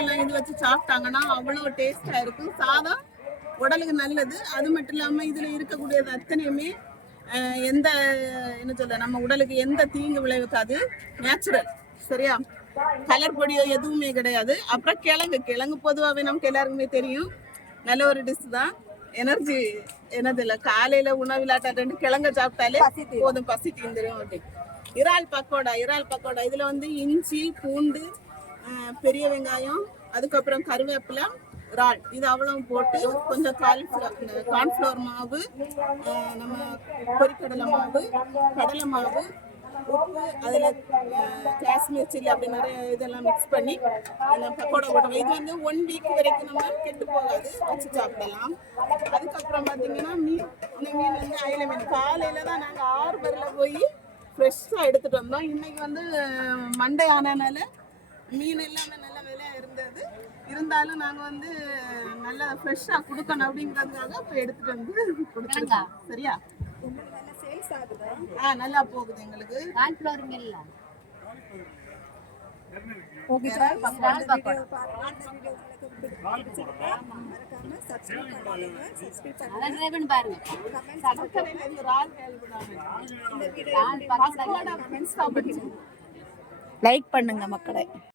எல்லாம் இது வச்சு சாப்பிட்டாங்கன்னா அவ்வளோ டேஸ்டா இருக்கும். சாதம் உடலுக்கு நல்லது. அது மட்டும் இல்லாம இதுல இருக்கக்கூடியது அத்தனையுமே எந்த என்ன சொல்ல நம்ம உடலுக்கு எந்த தீங்கு விளைவிக்காது. நேச்சுரல். சரியா? கலர் பொடியோ எதுவுமே கிடையாது. அப்புறம் கிழங்கு பொதுவாகவே நமக்கு எல்லாருக்குமே தெரியும், நல்ல ஒரு டிஷ் தான். எனர்ஜி என்னது இல்லை, காலையில உணவில்லாட்டா 2 கிழங்கு சாப்பிட்டாலே போதும், பசி தீந்துடும். அப்படி இறால் பக்கோடா இதுல வந்து இஞ்சி, பூண்டு, பெரிய வெங்காயம், அதுக்கப்புறம் கருவேப்பிலை, இறால் இது அவ்வளவு போட்டு கொஞ்சம் கார்ன்ஃப்ளவர் மாவு, நம்ம பொரிக்கடலை மாவு, கடலை மாவு, உப்பு, அதில் காஷ்மீர் சில்லி அப்படி நிறைய இதெல்லாம் மிக்ஸ் பண்ணி பக்கோடா போட்டோம். இது வந்து 1 வீக் வரைக்கும் நம்ம கெட்டு போகாது, வச்சு சாப்பிடலாம். அதுக்கப்புறம் பார்த்தீங்கன்னா இந்த மீன் வந்து அயில மீன். காலையில் தான் நாங்கள் ஆர்பரில் போய் ஃப்ரெஷ்ஷாக எடுத்துகிட்டு வந்தோம். இன்னைக்கு வந்து மண்டே ஆனதுனால மீன் எல்லாமே நல்ல விலையாக இருந்தது. இருந்தாலும் நாங்கள் வந்து நல்லா ஃப்ரெஷ்ஷாக கொடுக்கணும் அப்படிங்கிறதுக்காக இப்போ எடுத்துகிட்டு வந்து கொடுத்துருக்கோம். சரியா? நல்லா போகுது எங்களுக்கு. Okay sir. லைக் பண்ணுங்க மக்களை.